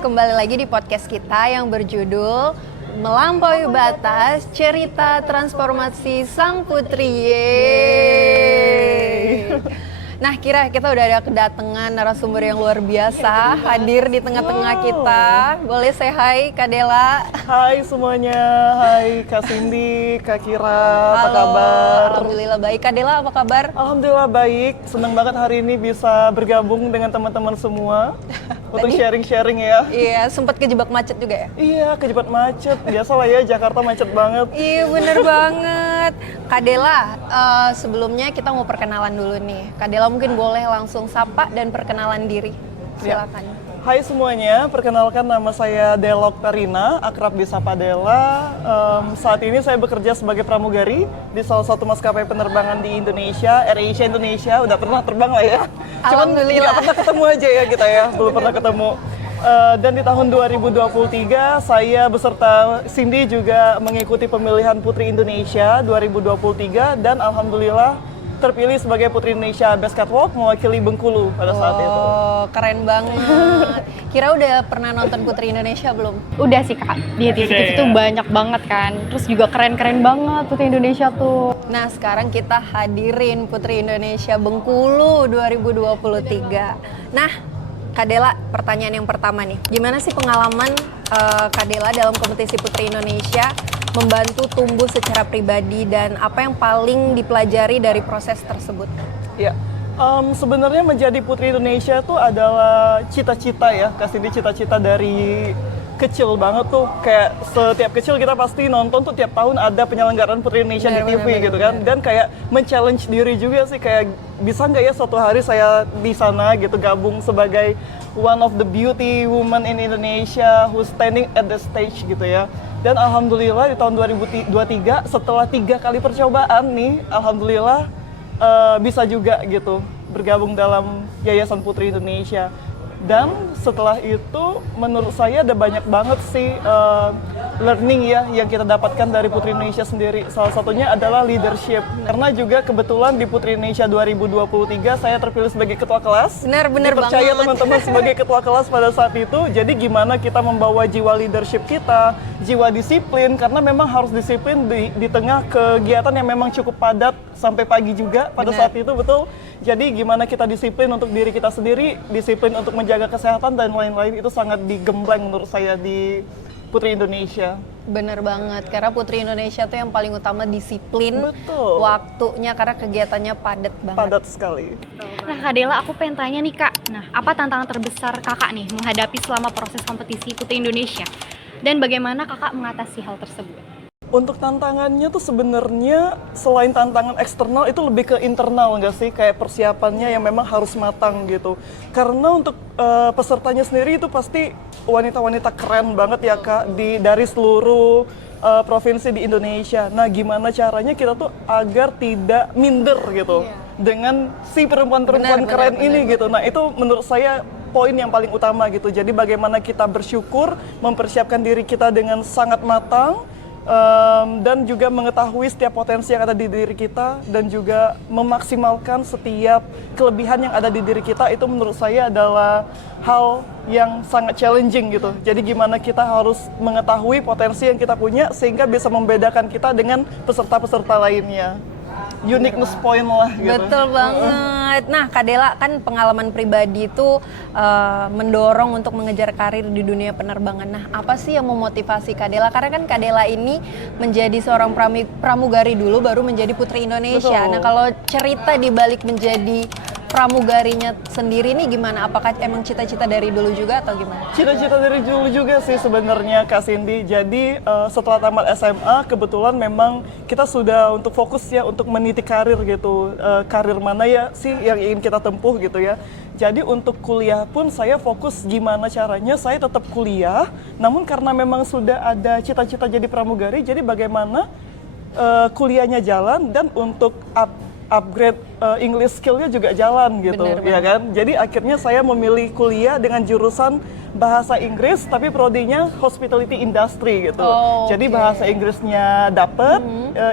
Kembali lagi di podcast kita yang berjudul Melampaui Batas, Cerita Transformasi Sang Putri. Yeay. Nah, Kira, kita udah ada kedatangan narasumber yang luar biasa hadir di tengah-tengah kita. Boleh say hi, Kak Dela. Hai semuanya, hai Kak Cindy, Kak Kira, apa Halo, kabar? Alhamdulillah baik. Kak Dela, apa kabar? Alhamdulillah baik, senang banget hari ini bisa bergabung dengan teman-teman semua untuk sharing-sharing ya. Iya, sempat kejebak macet juga ya? Iya, kejebak macet, biasalah ya, Jakarta macet banget. Iya, bener banget. Kak Dela, sebelumnya kita mau perkenalan dulu nih. Kak Dela mungkin boleh langsung sapa dan perkenalan diri. Silakan. Ya. Hai semuanya, perkenalkan nama saya Dela Oktarina, akrab disapa Dela. Saat ini saya bekerja sebagai pramugari di salah satu maskapai penerbangan di Indonesia, AirAsia Indonesia. Udah pernah terbang lah ya. Cuman nggak pernah ketemu aja ya kita ya, belum pernah ketemu. Dan di tahun 2023 saya beserta Cindy juga mengikuti pemilihan Putri Indonesia 2023 dan alhamdulillah terpilih sebagai Putri Indonesia Best Catwalk mewakili Bengkulu pada saat itu. Oh, keren banget. Kira udah pernah nonton Putri Indonesia belum? Udah sih Kak, di TV tuh banyak banget kan. Terus juga keren-keren banget Putri Indonesia tuh. Nah, sekarang kita hadirin Putri Indonesia Bengkulu 2023. Nah, Kak Dela, pertanyaan yang pertama nih. Gimana sih pengalaman Kak Dela dalam kompetisi Putri Indonesia membantu tumbuh secara pribadi dan apa yang paling dipelajari dari proses tersebut? Ya, sebenarnya menjadi Putri Indonesia itu adalah cita-cita ya, kasih di cita-cita dari kecil banget tuh. Kayak setiap kecil kita pasti nonton tuh tiap tahun ada penyelenggaraan Putri Indonesia di TV gitu kan. Dan kayak men-challenge diri juga sih, kayak bisa nggak ya suatu hari saya di sana gitu gabung sebagai one of the beauty woman in Indonesia who's standing at the stage gitu ya. Dan alhamdulillah di tahun 2023 setelah 3 kali percobaan nih, alhamdulillah bisa juga gitu bergabung dalam Yayasan Putri Indonesia. Dan setelah itu menurut saya ada banyak banget sih learning ya yang kita dapatkan dari Putri Indonesia sendiri. Salah satunya adalah leadership. Karena juga kebetulan di Putri Indonesia 2023 saya terpilih sebagai ketua kelas. Bener banget. Dipercaya teman-teman sebagai ketua kelas pada saat itu. Jadi gimana kita membawa jiwa leadership kita, jiwa disiplin, karena memang harus disiplin di tengah kegiatan yang memang cukup padat sampai pagi juga pada saat itu, betul. Jadi gimana kita disiplin untuk diri kita sendiri, disiplin untuk menjaga kesehatan dan lain-lain, itu sangat digembleng menurut saya di Putri Indonesia. Bener banget, karena Putri Indonesia tuh yang paling utama disiplin. Betul. Waktunya, karena kegiatannya padat banget. Padat sekali. Nah Kak Dela, aku pengen tanya nih Kak. Nah, apa tantangan terbesar Kakak nih menghadapi selama proses kompetisi Putri Indonesia? Dan bagaimana Kakak mengatasi hal tersebut? Untuk tantangannya tuh sebenarnya selain tantangan eksternal itu lebih ke internal nggak sih? Kayak persiapannya yang memang harus matang gitu. Karena untuk pesertanya sendiri itu pasti wanita-wanita keren banget ya Kak, dari seluruh provinsi di Indonesia. Nah gimana caranya kita tuh agar tidak minder gitu dengan si perempuan-perempuan keren ini gitu. Nah itu menurut saya poin yang paling utama gitu. Jadi bagaimana kita bersyukur, mempersiapkan diri kita dengan sangat matang, dan juga mengetahui setiap potensi yang ada di diri kita dan juga memaksimalkan setiap kelebihan yang ada di diri kita. Itu menurut saya adalah hal yang sangat challenging gitu. Jadi gimana kita harus mengetahui potensi yang kita punya sehingga bisa membedakan kita dengan peserta-peserta lainnya. Uniqueness point lah gitu. Betul banget. Nah, Kak Dela, kan pengalaman pribadi itu mendorong untuk mengejar karir di dunia penerbangan. Nah, apa sih yang memotivasi Kak Dela? Karena kan Kak Dela ini menjadi seorang pramugari dulu, baru menjadi Putri Indonesia. Betul. Nah, kalau cerita di balik menjadi pramugarinya sendiri nih gimana? Apakah emang cita-cita dari dulu juga atau gimana? Cita-cita dari dulu juga sih sebenarnya Kak Cindy. Jadi setelah tamat SMA kebetulan memang kita sudah untuk fokus ya untuk meniti karir gitu. Karir mana ya sih yang ingin kita tempuh gitu ya. Jadi untuk kuliah pun saya fokus gimana caranya saya tetap kuliah. Namun karena memang sudah ada cita-cita jadi pramugari, jadi bagaimana kuliahnya jalan dan untuk upgrade English skill-nya juga jalan gitu, ya kan? Jadi akhirnya saya memilih kuliah dengan jurusan bahasa Inggris, tapi prodinya hospitality industry gitu. Jadi bahasa Inggrisnya dapet,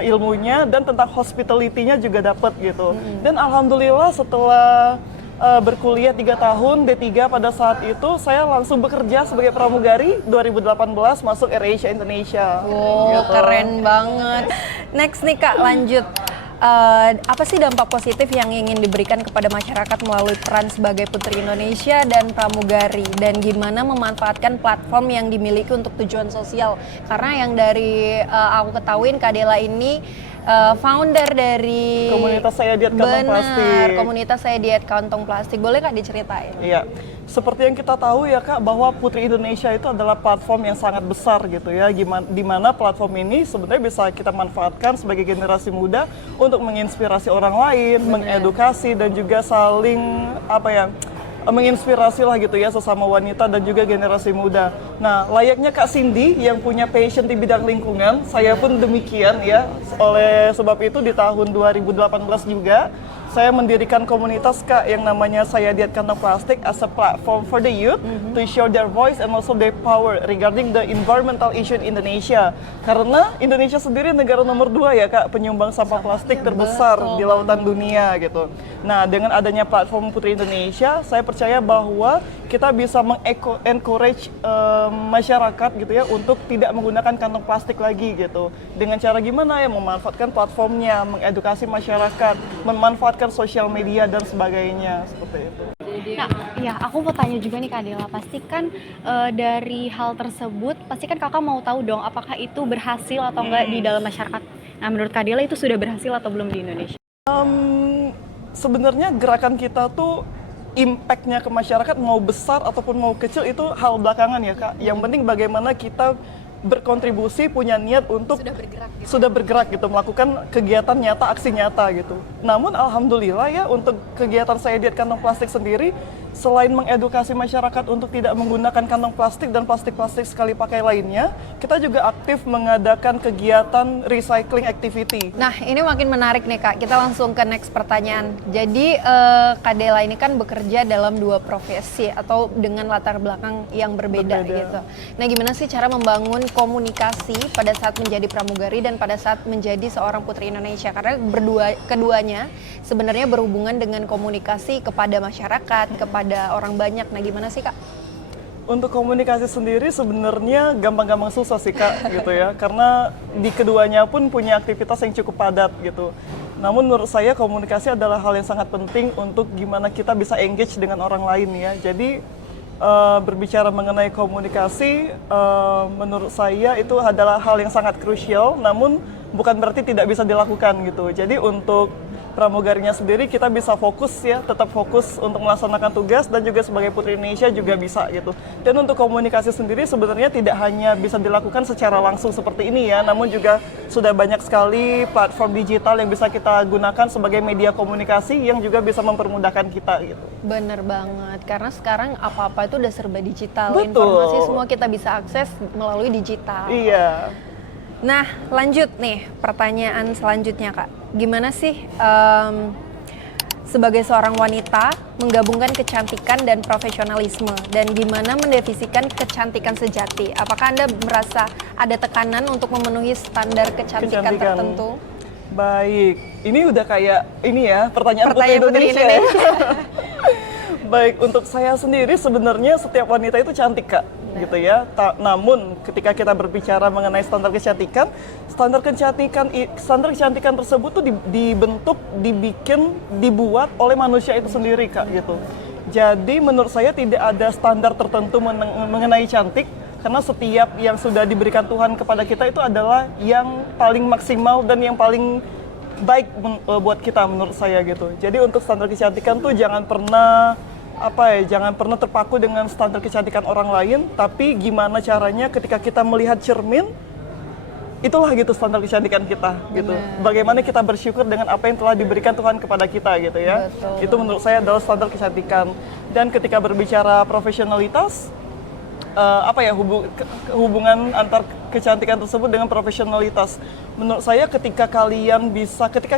ilmunya, dan tentang hospitality-nya juga dapet gitu. Dan alhamdulillah setelah berkuliah 3 tahun D3 pada saat itu saya langsung bekerja sebagai pramugari 2018 masuk AirAsia Indonesia. Wow, Gitu. keren banget. Next nih Kak, lanjut. Apa sih dampak positif yang ingin diberikan kepada masyarakat melalui peran sebagai Putri Indonesia dan pramugari, dan gimana memanfaatkan platform yang dimiliki untuk tujuan sosial? Karena yang dari aku ketahuin Kak Dela ini founder dari Komunitas Saya Diet Kantong Plastik. Komunitas Saya Diet Kantong Plastik. Boleh Kak diceritain? Iya, seperti yang kita tahu ya Kak, bahwa Putri Indonesia itu adalah platform yang sangat besar gitu ya, di mana platform ini sebenarnya bisa kita manfaatkan sebagai generasi muda untuk menginspirasi orang lain, mengedukasi dan juga saling menginspirasi lah gitu ya sesama wanita dan juga generasi muda. Nah, layaknya Kak Cindy yang punya passion di bidang lingkungan, saya pun demikian ya. Oleh sebab itu di tahun 2018 juga saya mendirikan komunitas Kak yang namanya Saya Diet Kantong Plastik as a platform for the youth to show their voice and also their power regarding the environmental issue in Indonesia. Karena Indonesia sendiri negara nomor 2 ya Kak penyumbang sampah plastik terbesar di lautan dunia gitu. Nah, dengan adanya platform Putri Indonesia, saya percaya bahwa kita bisa encourage masyarakat gitu ya untuk tidak menggunakan kantong plastik lagi gitu. Dengan cara gimana ya, memanfaatkan platformnya, mengedukasi masyarakat, memanfaatkan sosial media dan sebagainya seperti itu. Nah, ya aku mau tanya juga nih Kak Dela, pasti kan dari hal tersebut, pasti kan kakak mau tahu dong apakah itu berhasil atau enggak di dalam masyarakat. Nah, menurut Kak Dela itu sudah berhasil atau belum di Indonesia? Sebenarnya gerakan kita tuh impact-nya ke masyarakat mau besar ataupun mau kecil itu hal belakangan ya Kak. Yang penting bagaimana kita berkontribusi, punya niat untuk sudah bergerak gitu, melakukan kegiatan nyata, aksi nyata gitu. Namun alhamdulillah ya untuk kegiatan Saya Diet Kantong Plastik sendiri, selain mengedukasi masyarakat untuk tidak menggunakan kantong plastik dan plastik-plastik sekali pakai lainnya, kita juga aktif mengadakan kegiatan recycling activity. Nah, ini makin menarik nih Kak. Kita langsung ke next pertanyaan. Jadi Kak Dela ini kan bekerja dalam 2 profesi atau dengan latar belakang yang berbeda gitu. Nah, gimana sih cara membangun komunikasi pada saat menjadi pramugari dan pada saat menjadi seorang Putri Indonesia? Karena keduanya sebenarnya berhubungan dengan komunikasi kepada masyarakat, kepada orang banyak. Nah, gimana sih Kak? Untuk komunikasi sendiri sebenarnya gampang-gampang susah sih Kak gitu ya, karena di keduanya pun punya aktivitas yang cukup padat gitu. Namun menurut saya komunikasi adalah hal yang sangat penting untuk gimana kita bisa engage dengan orang lain ya. Jadi berbicara mengenai komunikasi menurut saya itu adalah hal yang sangat krusial, namun bukan berarti tidak bisa dilakukan gitu. Jadi untuk pramugarinya sendiri kita bisa fokus ya, tetap fokus untuk melaksanakan tugas dan juga sebagai Putri Indonesia juga bisa gitu. Dan untuk komunikasi sendiri sebenarnya tidak hanya bisa dilakukan secara langsung seperti ini ya, namun juga sudah banyak sekali platform digital yang bisa kita gunakan sebagai media komunikasi yang juga bisa mempermudahkan kita gitu. Bener banget, karena sekarang apa-apa itu udah serba digital. Betul. Informasi semua kita bisa akses melalui digital. Iya. Nah, lanjut nih pertanyaan selanjutnya Kak. Gimana sih sebagai seorang wanita menggabungkan kecantikan dan profesionalisme, dan gimana mendefinisikan kecantikan sejati? Apakah Anda merasa ada tekanan untuk memenuhi standar kecantikan tertentu? Baik, ini udah kayak ini ya pertanyaan Putri Indonesia. Baik, untuk saya sendiri sebenarnya setiap wanita itu cantik Kak, gitu ya. Namun ketika kita berbicara mengenai standar kecantikan tersebut tuh dibentuk, dibuat oleh manusia itu sendiri Kak, gitu. Jadi menurut saya tidak ada standar tertentu mengenai cantik, karena setiap yang sudah diberikan Tuhan kepada kita itu adalah yang paling maksimal dan yang paling baik buat kita menurut saya gitu. Jadi untuk standar kecantikan tuh jangan pernah terpaku dengan standar kecantikan orang lain, tapi gimana caranya ketika kita melihat cermin, itulah gitu standar kecantikan kita gitu. Bagaimana kita bersyukur dengan apa yang telah diberikan Tuhan kepada kita gitu ya. Betul. Itu menurut saya adalah standar kecantikan. Dan ketika berbicara profesionalitas, hubungan antar kecantikan tersebut dengan profesionalitas. Menurut saya ketika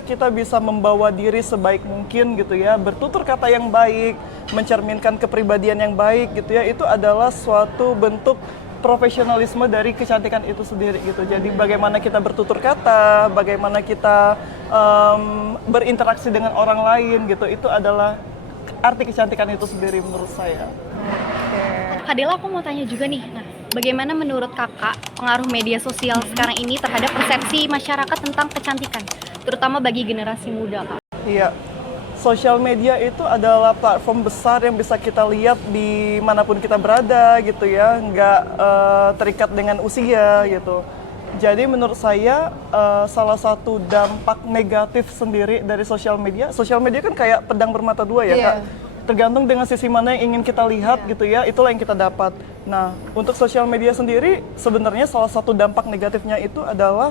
kita bisa membawa diri sebaik mungkin gitu ya, bertutur kata yang baik, mencerminkan kepribadian yang baik gitu ya, itu adalah suatu bentuk profesionalisme dari kecantikan itu sendiri gitu. Jadi bagaimana kita bertutur kata, bagaimana kita berinteraksi dengan orang lain gitu, itu adalah arti kecantikan itu sendiri menurut saya. Kak Dela, aku mau tanya juga nih. Nah, bagaimana menurut kakak pengaruh media sosial sekarang ini terhadap persepsi masyarakat tentang kecantikan, terutama bagi generasi muda, Kak? Iya, sosial media itu adalah platform besar yang bisa kita lihat di manapun kita berada gitu ya, nggak terikat dengan usia gitu. Jadi menurut saya salah satu dampak negatif sendiri dari sosial media kan kayak pedang bermata dua ya, Iya. Kak. Tergantung dengan sisi mana yang ingin kita lihat gitu ya, itulah yang kita dapat. Nah, untuk sosial media sendiri sebenarnya salah satu dampak negatifnya itu adalah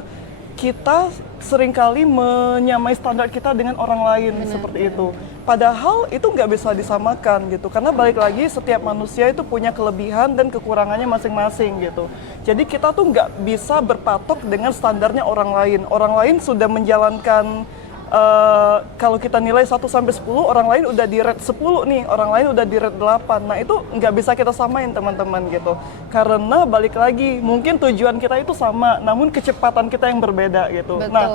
kita seringkali menyamai standar kita dengan orang lain seperti itu. Padahal itu nggak bisa disamakan gitu, karena balik lagi setiap manusia itu punya kelebihan dan kekurangannya masing-masing gitu. Jadi kita tuh nggak bisa berpatok dengan standarnya orang lain. Orang lain sudah menjalankan kalau kita nilai 1 sampai 10, orang lain udah di rate 10 nih, orang lain udah di rate 8. Nah, itu nggak bisa kita samain teman-teman gitu. Karena balik lagi, mungkin tujuan kita itu sama, namun kecepatan kita yang berbeda gitu. Betul. Nah,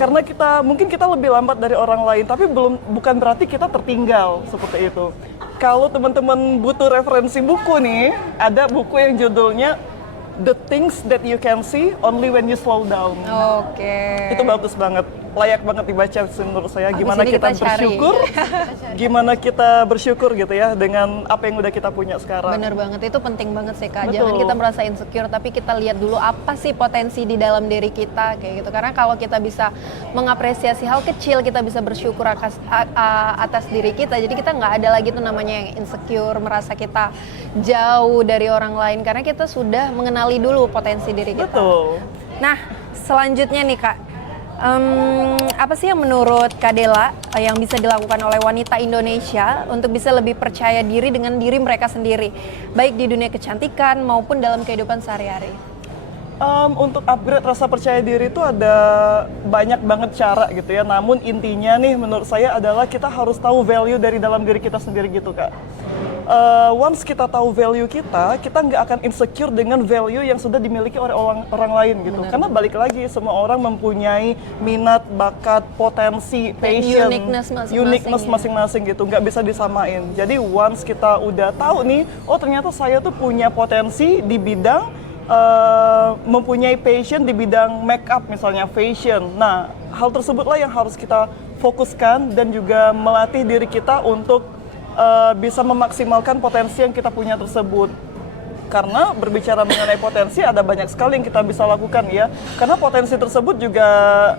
karena mungkin kita lebih lambat dari orang lain, tapi bukan berarti kita tertinggal seperti itu. Kalau teman-teman butuh referensi buku nih, ada buku yang judulnya The Things That You Can See Only When You Slow Down. Oke. Itu bagus banget, layak banget dibaca menurut saya. Abis Gimana ini kita kita cari. bersyukur, gimana kita bersyukur gitu ya dengan apa yang udah kita punya sekarang. Bener banget, itu penting banget sih Kak. Betul. Jangan kita merasa insecure, tapi kita lihat dulu apa sih potensi di dalam diri kita kayak gitu. Karena kalau kita bisa mengapresiasi hal kecil, kita bisa bersyukur atas diri kita. Jadi kita nggak ada lagi tuh namanya yang insecure, merasa kita jauh dari orang lain. Karena kita sudah mengenali dulu potensi diri kita. Betul. Nah, selanjutnya nih Kak. Apa sih yang menurut Kak Dela yang bisa dilakukan oleh wanita Indonesia untuk bisa lebih percaya diri dengan diri mereka sendiri, baik di dunia kecantikan maupun dalam kehidupan sehari-hari? Untuk upgrade rasa percaya diri itu ada banyak banget cara gitu ya. Namun intinya nih menurut saya adalah kita harus tahu value dari dalam diri kita sendiri gitu, Kak. Once kita tahu value kita nggak akan insecure dengan value yang sudah dimiliki oleh orang lain gitu. Benar. Karena balik lagi semua orang mempunyai minat, bakat, potensi, passion, uniqueness masing-masing gitu. Nggak bisa disamain. Jadi once kita udah tahu nih, oh ternyata saya tuh punya potensi di bidang mempunyai passion di bidang make up misalnya, fashion. Nah, hal tersebutlah yang harus kita fokuskan dan juga melatih diri kita untuk bisa memaksimalkan potensi yang kita punya tersebut. Karena berbicara mengenai potensi ada banyak sekali yang kita bisa lakukan ya. Karena potensi tersebut juga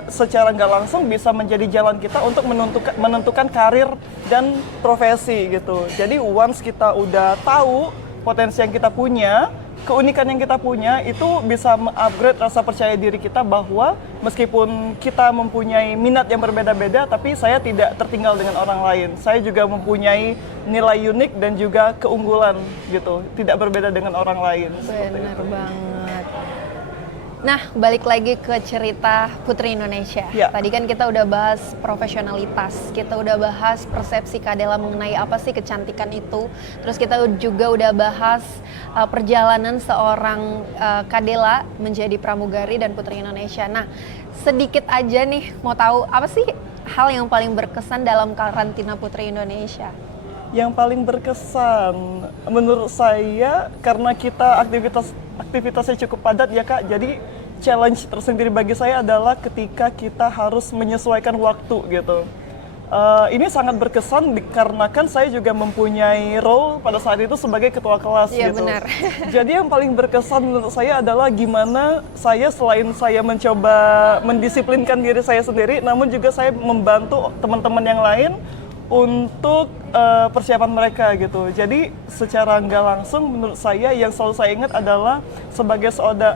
secara nggak langsung bisa menjadi jalan kita untuk menentukan karir dan profesi gitu. Jadi once kita udah tahu potensi yang kita punya, keunikan yang kita punya, itu bisa mengupgrade rasa percaya diri kita bahwa meskipun kita mempunyai minat yang berbeda-beda, tapi saya tidak tertinggal dengan orang lain. Saya juga mempunyai nilai unik dan juga keunggulan gitu, tidak berbeda dengan orang lain. Benar banget. Nah, balik lagi ke cerita Putri Indonesia. Ya. Tadi kan kita udah bahas profesionalitas, kita udah bahas persepsi Kak Dela mengenai apa sih kecantikan itu. Terus kita juga udah bahas perjalanan seorang Kak Dela menjadi pramugari dan Putri Indonesia. Nah, sedikit aja nih mau tahu apa sih hal yang paling berkesan dalam karantina Putri Indonesia? Yang paling berkesan menurut saya karena kita aktivitasnya cukup padat ya Kak, jadi challenge tersendiri bagi saya adalah ketika kita harus menyesuaikan waktu gitu. Ini sangat berkesan dikarenakan saya juga mempunyai role pada saat itu sebagai ketua kelas Iya, gitu. benar. Jadi yang paling berkesan menurut saya adalah gimana saya selain saya mencoba mendisiplinkan diri saya sendiri, namun juga saya membantu teman-teman yang lain untuk persiapan mereka gitu. Jadi secara nggak langsung menurut saya yang selalu saya ingat adalah sebagai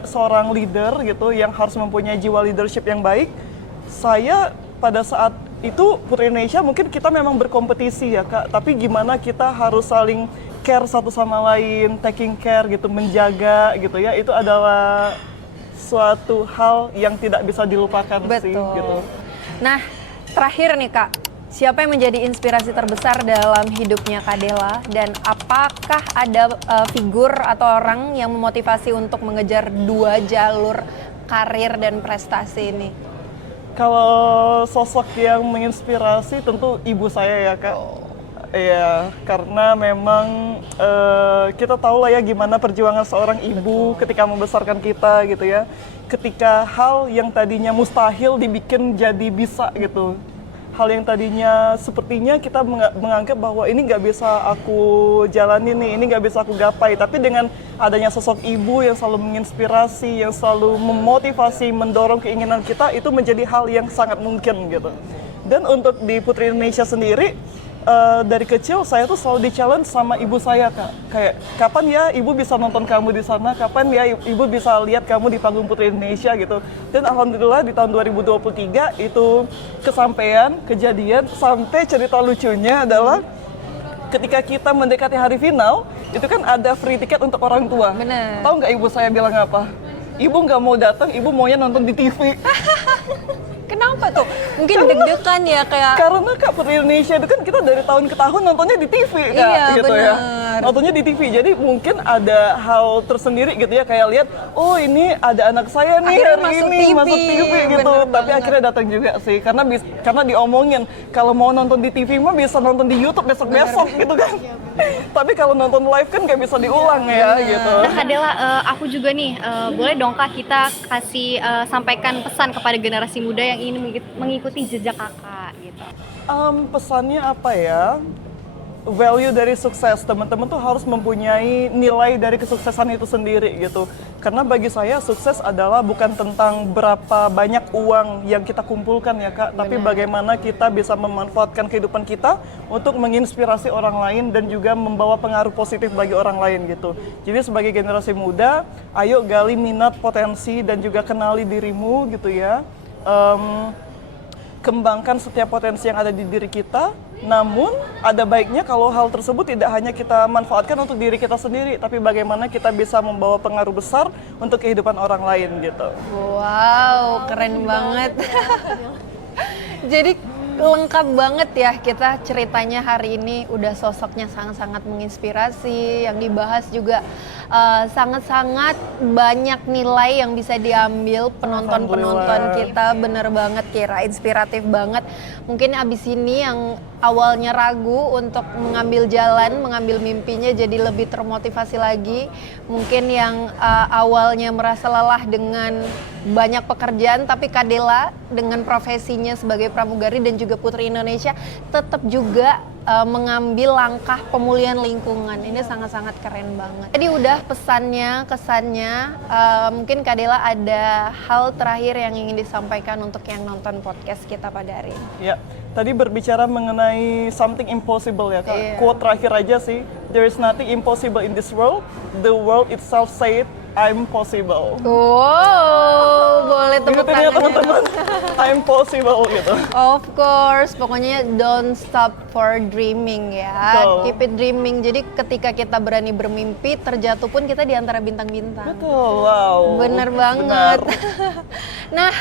seorang leader gitu yang harus mempunyai jiwa leadership yang baik. Saya pada saat itu Putri Indonesia mungkin kita memang berkompetisi ya Kak, tapi gimana kita harus saling care satu sama lain, taking care gitu, menjaga gitu ya, itu adalah suatu hal yang tidak bisa dilupakan sih gitu. Nah, terakhir nih Kak, siapa yang menjadi inspirasi terbesar dalam hidupnya Kak Dela, dan apakah ada figur atau orang yang memotivasi untuk mengejar dua jalur karir dan prestasi ini? Kalau sosok yang menginspirasi tentu ibu saya ya Kak. Iya, karena memang kita tahu lah ya gimana perjuangan seorang ibu ketika membesarkan kita gitu ya. Ketika hal yang tadinya mustahil dibikin jadi bisa gitu. Hal yang tadinya sepertinya kita menganggap bahwa ini nggak bisa aku jalani nih, ini nggak bisa aku gapai. Tapi dengan adanya sosok ibu yang selalu menginspirasi, yang selalu memotivasi, mendorong keinginan kita, itu menjadi hal yang sangat mungkin gitu. Dan untuk di Putri Indonesia sendiri, dari kecil saya tuh selalu di-challenge sama ibu saya, Kak. Kayak, kapan ya ibu bisa nonton kamu di sana? Kapan ya ibu bisa lihat kamu di panggung Putri Indonesia gitu. Dan alhamdulillah di tahun 2023 itu kesampaian, kejadian, sampai cerita lucunya adalah ketika kita mendekati hari final, itu kan ada free tiket untuk orang tua. Bener. Tahu nggak ibu saya bilang apa? Ibu nggak mau datang, ibu maunya nonton di TV. Kenapa tuh? Mungkin deg-degan ya kayak. Karena Kak, Putri Indonesia itu kan kita dari tahun ke tahun nontonnya di TV, Kak, Iya, gitu bener. ya. Nontonnya di TV, jadi mungkin ada hal tersendiri gitu ya, kayak lihat, oh ini ada anak saya nih Akhirnya hari masuk ini TV, masuk TV gitu. bener Tapi banget. akhirnya datang juga sih, karena diomongin kalau mau nonton di TV mah bisa nonton di YouTube besok-besok gitu kan. Tapi kalau nonton live kan nggak bisa diulang ya gitu. Nah Kak Dela, aku juga nih, boleh dong Kak kita kasih sampaikan pesan kepada generasi muda yang ingin mengikuti jejak Kakak gitu. Pesannya apa ya? Value dari sukses, teman-teman tuh harus mempunyai nilai dari kesuksesan itu sendiri gitu. Karena bagi saya sukses adalah bukan tentang berapa banyak uang yang kita kumpulkan ya Kak, tapi bagaimana kita bisa memanfaatkan kehidupan kita untuk menginspirasi orang lain dan juga membawa pengaruh positif bagi orang lain gitu. Jadi sebagai generasi muda, ayo gali minat, potensi dan juga kenali dirimu gitu ya. Kembangkan setiap potensi yang ada di diri kita, namun ada baiknya kalau hal tersebut tidak hanya kita manfaatkan untuk diri kita sendiri, tapi bagaimana kita bisa membawa pengaruh besar untuk kehidupan orang lain gitu. Wow, keren banget. Jadi lengkap banget ya kita ceritanya hari ini, udah sosoknya sangat-sangat menginspirasi, yang dibahas juga sangat-sangat banyak nilai yang bisa diambil penonton-penonton kita, bener banget Kira, inspiratif banget. Mungkin abis ini yang awalnya ragu untuk mengambil jalan, mengambil mimpinya jadi lebih termotivasi lagi. Mungkin yang awalnya merasa lelah dengan banyak pekerjaan, tapi Kak Dela dengan profesinya sebagai pramugari dan juga Putri Indonesia tetap juga mengambil langkah pemulihan lingkungan. Ini sangat-sangat keren banget. Jadi udah pesannya, kesannya, mungkin Kak Dela ada hal terakhir yang ingin disampaikan untuk yang nonton podcast kita pada hari ini. Ya, tadi berbicara mengenai something impossible ya Kak. Iya. Quote terakhir aja sih, there is nothing impossible in this world. The world itself said, I'm possible. Wow, boleh tepuk Ingetin ya tangannya. teman-teman, I'm possible gitu. Of course, pokoknya don't stop for dreaming ya. Betul. Keep it dreaming. Jadi ketika kita berani bermimpi, terjatuh pun kita di antara bintang-bintang. Betul, wow. Bener banget. Benar. Nah,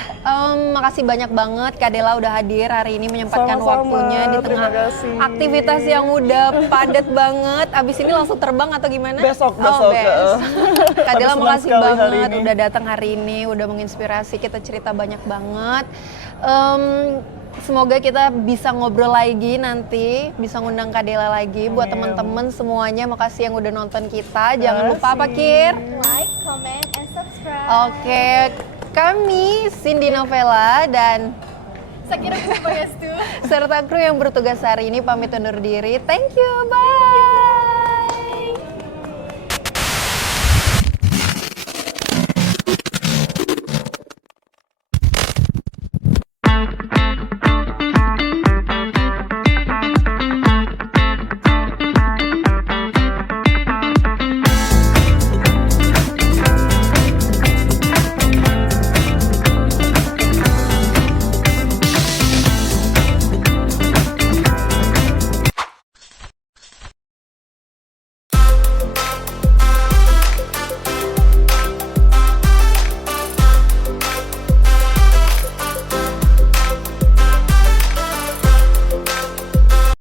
makasih banyak banget Kak Dela udah hadir hari ini, menyempatkan Sama-sama, waktunya di tengah terima kasih. aktivitas yang udah padat banget. Abis ini langsung terbang atau gimana? Besok. Kak Dela Senang makasih sekali hari banget ini. udah datang hari ini, udah menginspirasi kita, cerita banyak banget. Semoga kita bisa ngobrol lagi nanti, bisa ngundang Kak Dela lagi. Buat Amin. teman-teman semuanya, makasih yang udah nonton kita. Jangan lupa apa Kir? Like, comment, and subscribe. Oke, kami Cindy Novella dan Sakira Kupayastu. serta kru yang bertugas hari ini pamit undur diri. Thank you, bye.